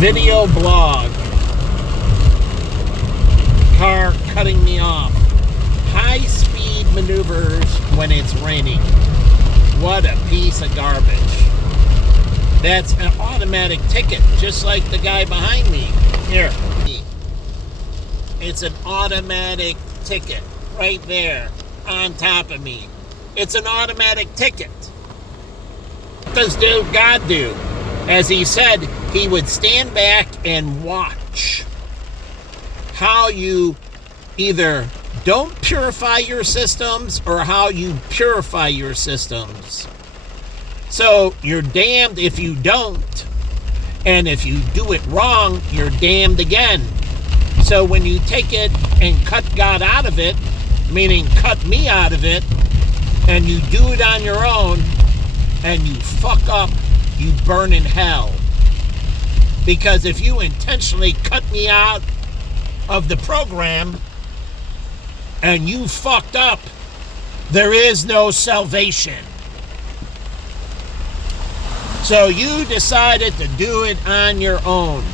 Video blog. Car cutting me off. High-speed maneuvers when it's raining. What a piece of garbage. That's an automatic ticket, just like the guy behind me. Here. It's an automatic ticket right there on top of me. It's an automatic ticket. What does God do? As he said, he would stand back and watch how you either don't purify your systems or how you purify your systems. So you're damned if you don't, and if you do it wrong, you're damned again. So when you take it and cut God out of it, meaning cut me out of it, and you do it on your own, and you fuck up, you burn in hell. Because if you intentionally cut me out of the program and you fucked up, there is no salvation. So you decided to do it on your own.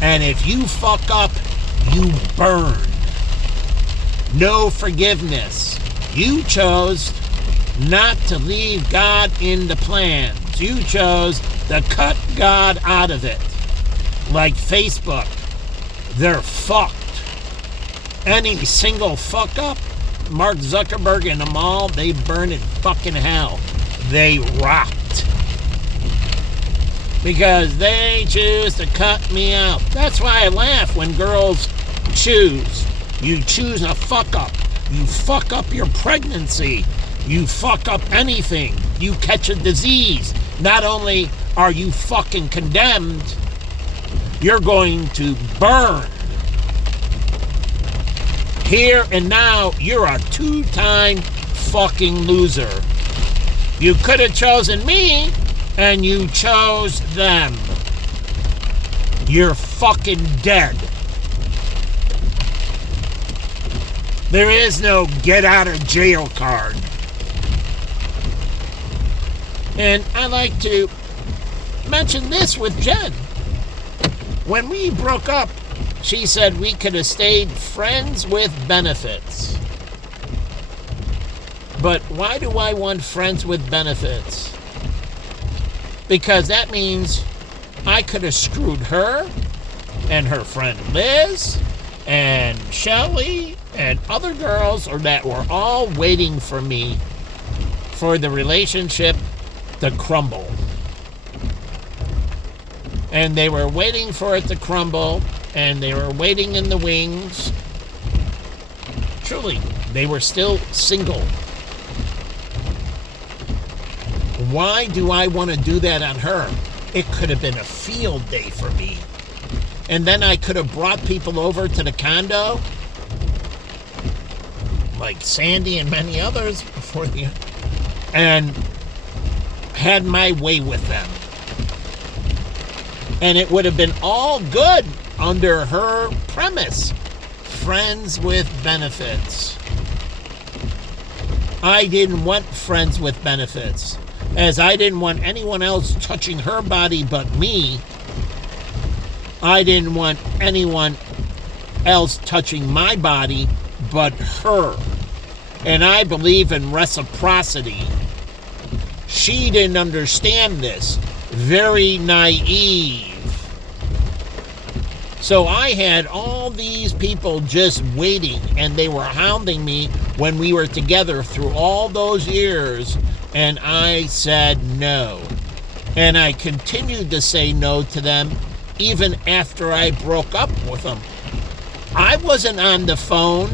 And if you fuck up, you burn. No forgiveness. You chose not to leave God in the plans. You chose to cut God out of it. Like Facebook. They're fucked. Any single fuck up, Mark Zuckerberg and them all, they burn in fucking hell. They rot. Because they choose to cut me out. That's why I laugh when girls choose. You choose a fuck up. You fuck up your pregnancy. You fuck up anything. You catch a disease. Not only are you fucking condemned, you're going to burn. Here and now, you're a two-time fucking loser. You could have chosen me, and you chose them. You're fucking dead. There is no get out of jail card. And I like to mention this with Jen. When we broke up, she said we could have stayed friends with benefits. But why do I want friends with benefits? Because that means I could have screwed her and her friend Liz and Shelly and other girls that were all waiting for me for the relationship to crumble. And they were waiting for it to crumble, and they were waiting in the wings. Truly, they were still single. Why do I want to do that on her? It could have been a field day for me. And then I could have brought people over to the condo, like Sandy and many others before and had my way with them. And it would have been all good under her premise. Friends with benefits. I didn't want friends with benefits. As I didn't want anyone else touching her body but me, I didn't want anyone else touching my body but her. And I believe in reciprocity. She didn't understand this. Very naive. So I had all these people just waiting, and they were hounding me when we were together through all those years, and I said no. And I continued to say no to them even after I broke up with them. I wasn't on the phone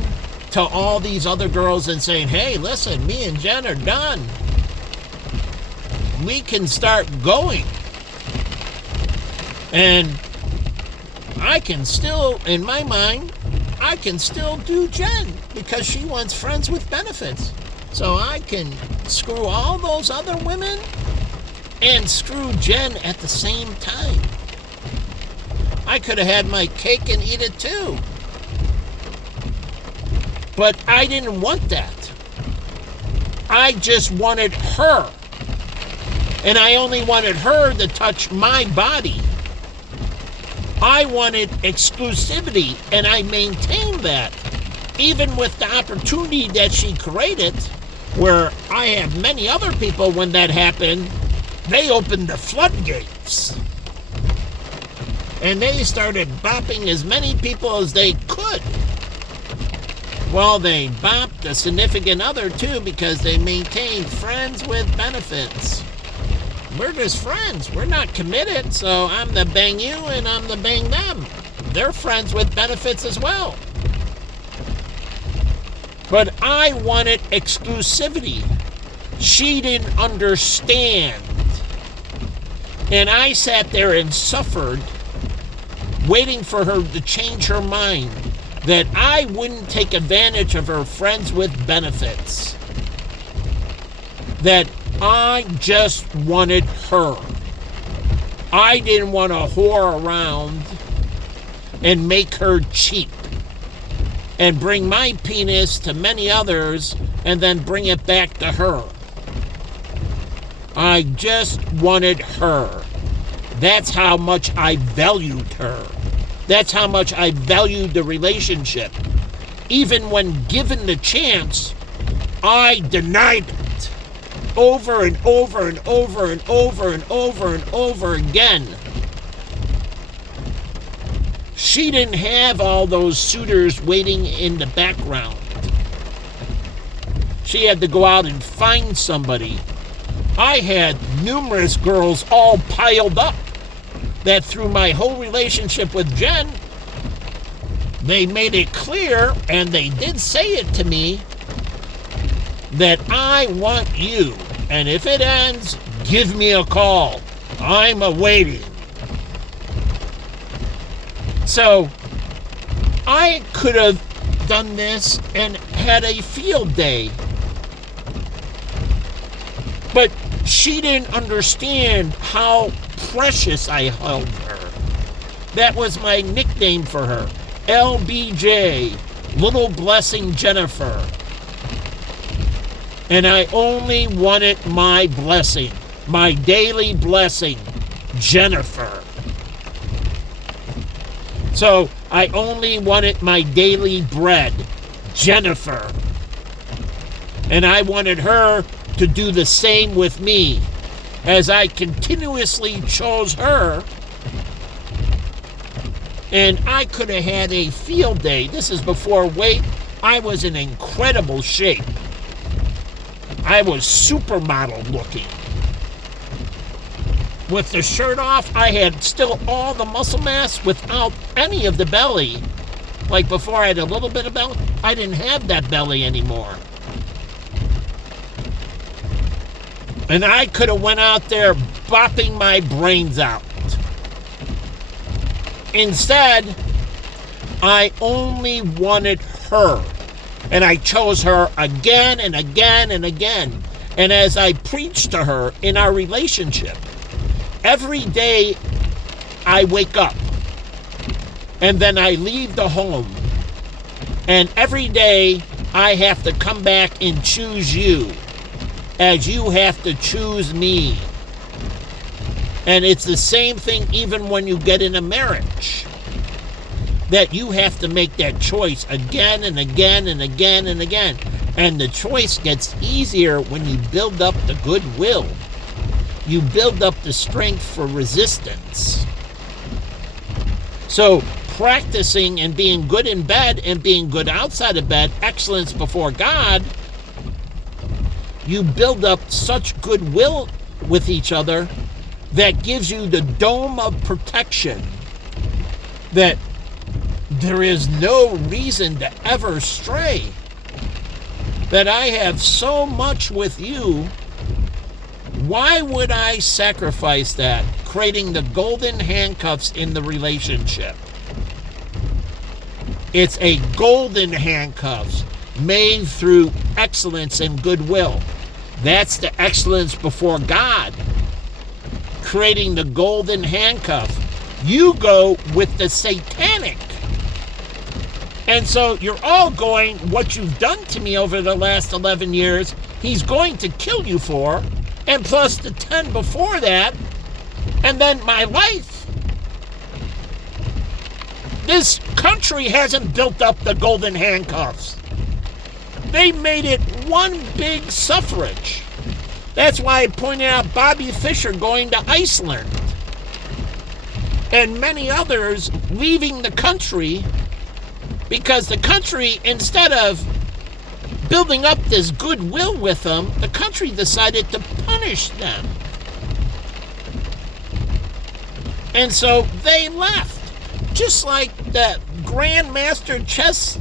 to all these other girls and saying, hey, listen, me and Jen are done. We can start going. And I can still, in my mind, I can still do Jen because she wants friends with benefits. So I can screw all those other women and screw Jen at the same time. I could have had my cake and eat it too. But I didn't want that. I just wanted her. And I only wanted her to touch my body. I wanted exclusivity, and I maintained that. Even with the opportunity that she created, where I have many other people, when that happened, they opened the floodgates. And they started bopping as many people as they could. Well, they bopped the significant other too, because they maintained friends with benefits. We're just friends. We're not committed, so I'm the bang you and I'm the bang them. They're friends with benefits as well. But I wanted exclusivity. She didn't understand. And I sat there and suffered, waiting for her to change her mind, that I wouldn't take advantage of her friends with benefits. That I just wanted her. I didn't want to whore around and make her cheap and bring my penis to many others and then bring it back to her. I just wanted her. That's how much I valued her. That's how much I valued the relationship. Even when given the chance, I denied it. Over and over and over and over and over and over again. She didn't have all those suitors waiting in the background. She had to go out and find somebody. I had numerous girls all piled up that through my whole relationship with Jen, they made it clear, and they did say it to me, that I want you, and if it ends, give me a call. I'm awaiting. So I could have done this and had a field day. But she didn't understand how precious I held her. That was my nickname for her. LBJ, Little Blessing Jennifer. And I only wanted my blessing, my daily blessing, Jennifer. So I only wanted my daily bread, Jennifer. And I wanted her to do the same with me, as I continuously chose her. And I could have had a field day. This is before weight. I was in incredible shape. I was supermodel looking. With the shirt off, I had still all the muscle mass without any of the belly. Like before, I had a little bit of belly. I didn't have that belly anymore. And I could have went out there bopping my brains out. Instead, I only wanted her. And I chose her again and again and again. And as I preached to her in our relationship, every day I wake up and then I leave the home. And every day I have to come back and choose you, as you have to choose me. And it's the same thing even when you get in a marriage, that you have to make that choice again and again and again and again. And the choice gets easier when you build up the goodwill. You build up the strength for resistance. So practicing and being good in bed and being good outside of bed, excellence before God, you build up such goodwill with each other that gives you the dome of protection, that there is no reason to ever stray. That I have so much with you, why would I sacrifice that, creating the golden handcuffs in the relationship? It's a golden handcuffs made through excellence and goodwill. That's the excellence before God, creating the golden handcuff. You go with the satanic. And so you're all going, what you've done to me over the last 11 years, he's going to kill you for, and plus the 10 before that, and then my life. This country hasn't built up the golden handcuffs. They made it one big suffrage. That's why I pointed out Bobby Fischer going to Iceland and many others leaving the country, because the country, instead of building up this goodwill with them, the country decided to punish them. And so they left. Just like the Grandmaster chess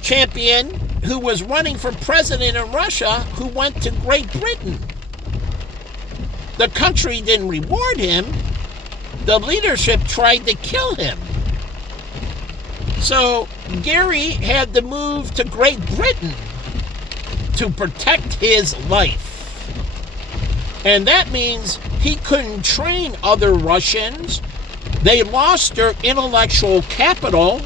champion who was running for president in Russia, who went to Great Britain. The country didn't reward him. The leadership tried to kill him. So Gary had to move to Great Britain to protect his life. And that means he couldn't train other Russians. They lost their intellectual capital.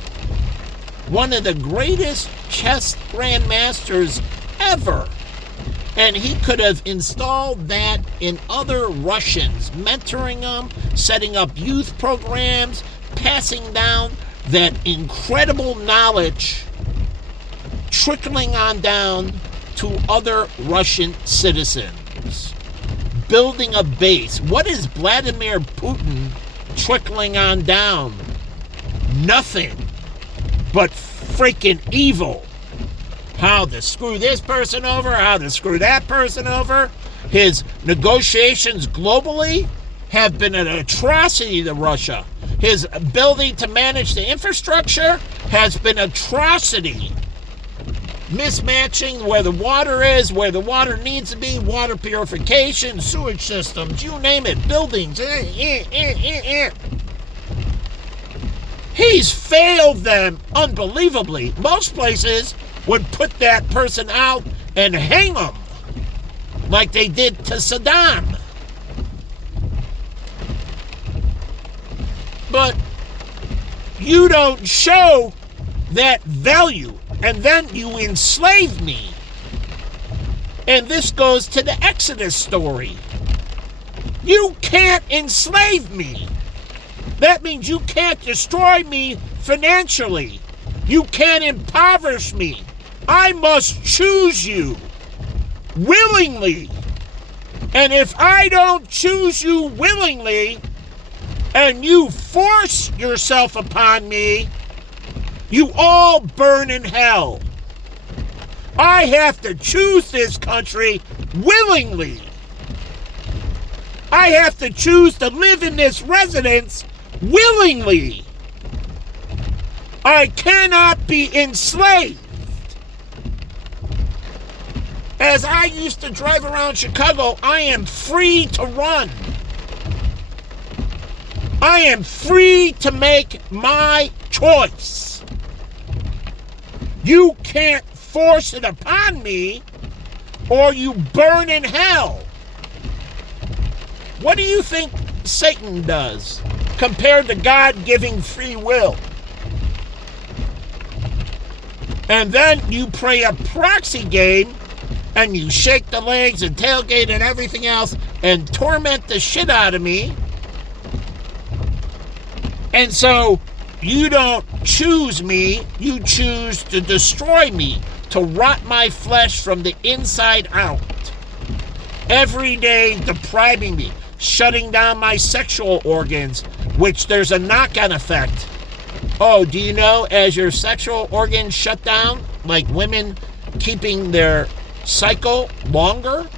One of the greatest chess grandmasters ever. And he could have installed that in other Russians, mentoring them, setting up youth programs, passing down that incredible knowledge, trickling on down to other Russian citizens, building a base. What is Vladimir Putin trickling on down? Nothing but freaking evil. How to screw this person over, how to screw that person over. His negotiations globally have been an atrocity to Russia. His ability to manage the infrastructure has been atrocity. Mismatching where the water is, where the water needs to be, water purification, sewage systems, you name it, buildings. He's failed them unbelievably. Most places would put that person out and hang them like they did to Saddam. But you don't show that value, and then you enslave me. And this goes to the Exodus story. You can't enslave me. That means you can't destroy me financially. You can't impoverish me. I must choose you willingly. And if I don't choose you willingly, and you force yourself upon me, you all burn in hell. I have to choose this country willingly. I have to choose to live in this residence willingly. I cannot be enslaved. As I used to drive around Chicago, I am free to run. I am free to make my choice. You can't force it upon me, or you burn in hell. What do you think Satan does compared to God giving free will? And then you play a proxy game, and you shake the legs and tailgate and everything else and torment the shit out of me. And so you don't choose me, you choose to destroy me, to rot my flesh from the inside out. Every day depriving me, shutting down my sexual organs, which there's a knock-on effect. Oh, do you know, as your sexual organs shut down, like women keeping their cycle longer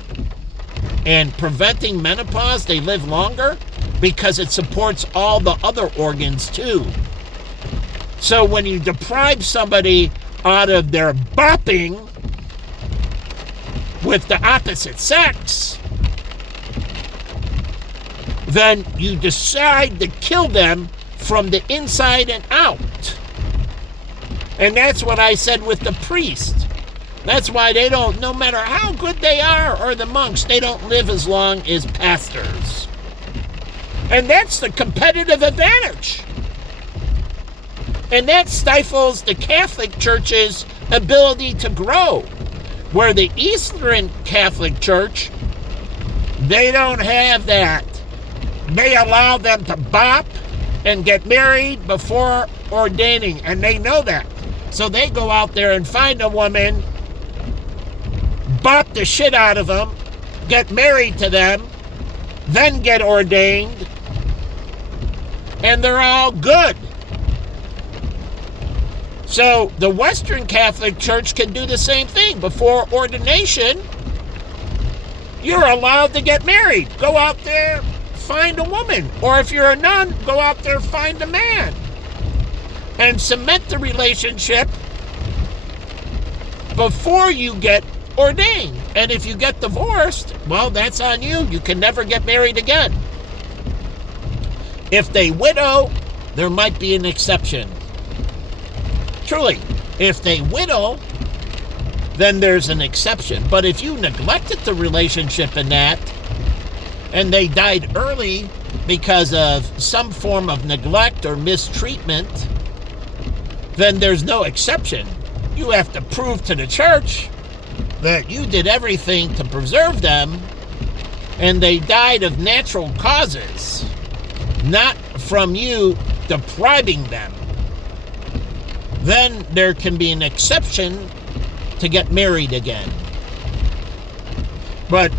and preventing menopause, they live longer because it supports all the other organs too. So when you deprive somebody out of their bopping with the opposite sex, then you decide to kill them from the inside and out. And that's what I said with the priest. That's why they don't, no matter how good they are, or the monks, they don't live as long as pastors. And that's the competitive advantage. And that stifles the Catholic Church's ability to grow. Where the Eastern Catholic Church, they don't have that. They allow them to bop and get married before ordaining, and they know that. So they go out there and find a woman, bop the shit out of them, get married to them, then get ordained, and they're all good. So the Western Catholic Church can do the same thing. Before ordination, you're allowed to get married. Go out there, find a woman. Or if you're a nun, go out there, find a man. And cement the relationship before you get ordained. And if you get divorced, well, that's on you. You can never get married again. If they widow, there might be an exception. Truly, if they widow, then there's an exception. But if you neglected the relationship in that, and they died early because of some form of neglect or mistreatment, then there's no exception. You have to prove to the church that you did everything to preserve them, and they died of natural causes, not from you depriving them. Then there can be an exception to get married again. But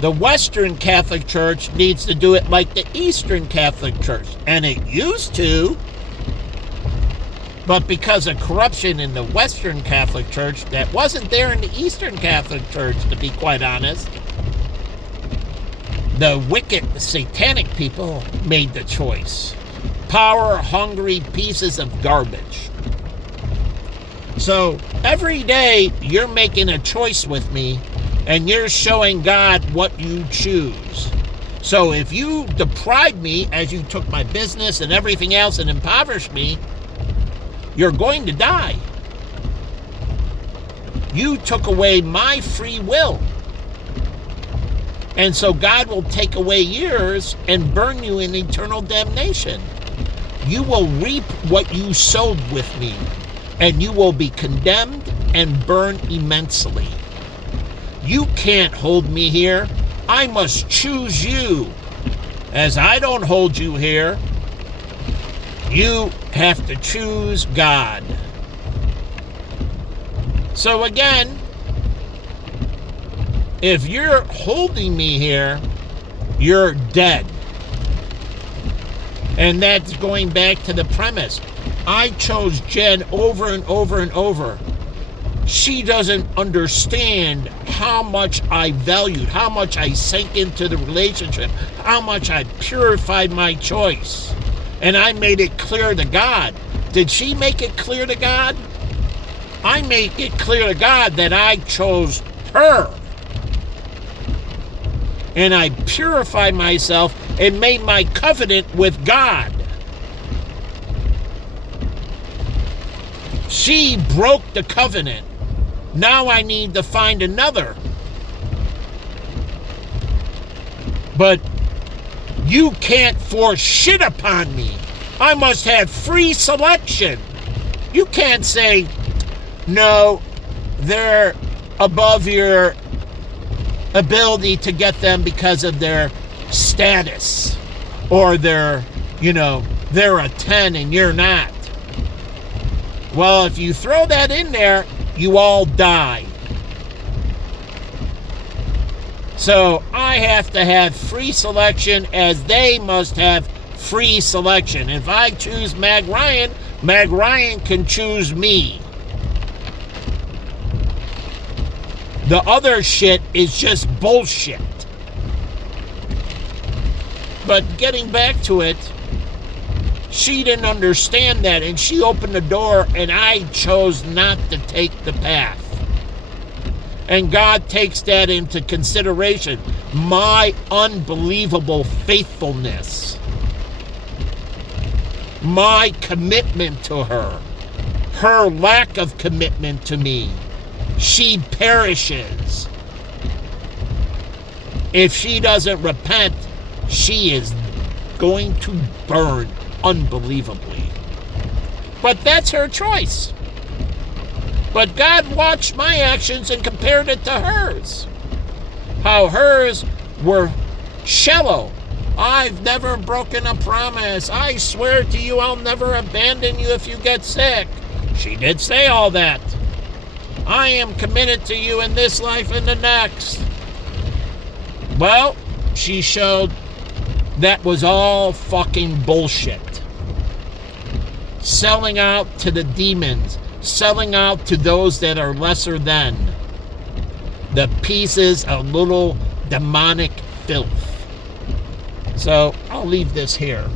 the Western Catholic Church needs to do it like the Eastern Catholic Church. And it used to, but because of corruption in the Western Catholic Church that wasn't there in the Eastern Catholic Church, to be quite honest, the wicked satanic people made the choice. Power-hungry pieces of garbage. So every day you're making a choice with me, and you're showing God what you choose. So if you deprive me, as you took my business and everything else and impoverished me, you're going to die. You took away my free will. And so God will take away yours and burn you in eternal damnation. You will reap what you sowed with me, and you will be condemned and burned immensely. You can't hold me here. I must choose you. As I don't hold you here, you have to choose God. So again, if you're holding me here, you're dead. And that's going back to the premise. I chose Jen over and over and over. She doesn't understand how much I valued, how much I sank into the relationship, how much I purified my choice. And I made it clear to God. Did she make it clear to God? I make it clear to God that I chose her. And I purified myself and made my covenant with God. She broke the covenant. Now I need to find another. But you can't force shit upon me. I must have free selection. You can't say, no, they're above your ability to get them because of their status, or they're a 10 and you're not. Well, if you throw that in there, you all die. So I have to have free selection, as they must have free selection. If I choose Mag Ryan can choose me. The other shit is just bullshit. But getting back to it, she didn't understand that, and she opened the door, and I chose not to take the path. And God takes that into consideration. My unbelievable faithfulness. My commitment to her. Her lack of commitment to me. She perishes. If she doesn't repent, she is going to burn unbelievably. But that's her choice. But God watched my actions and compared it to hers. How hers were shallow, I've never broken a promise. I swear to you I'll never abandon you if you get sick. She did say all that. I am committed to you in this life and the next. Well, she showed that was all fucking bullshit. Selling out to the demons. Selling out to those that are lesser than. The pieces of little demonic filth. So, I'll leave this here.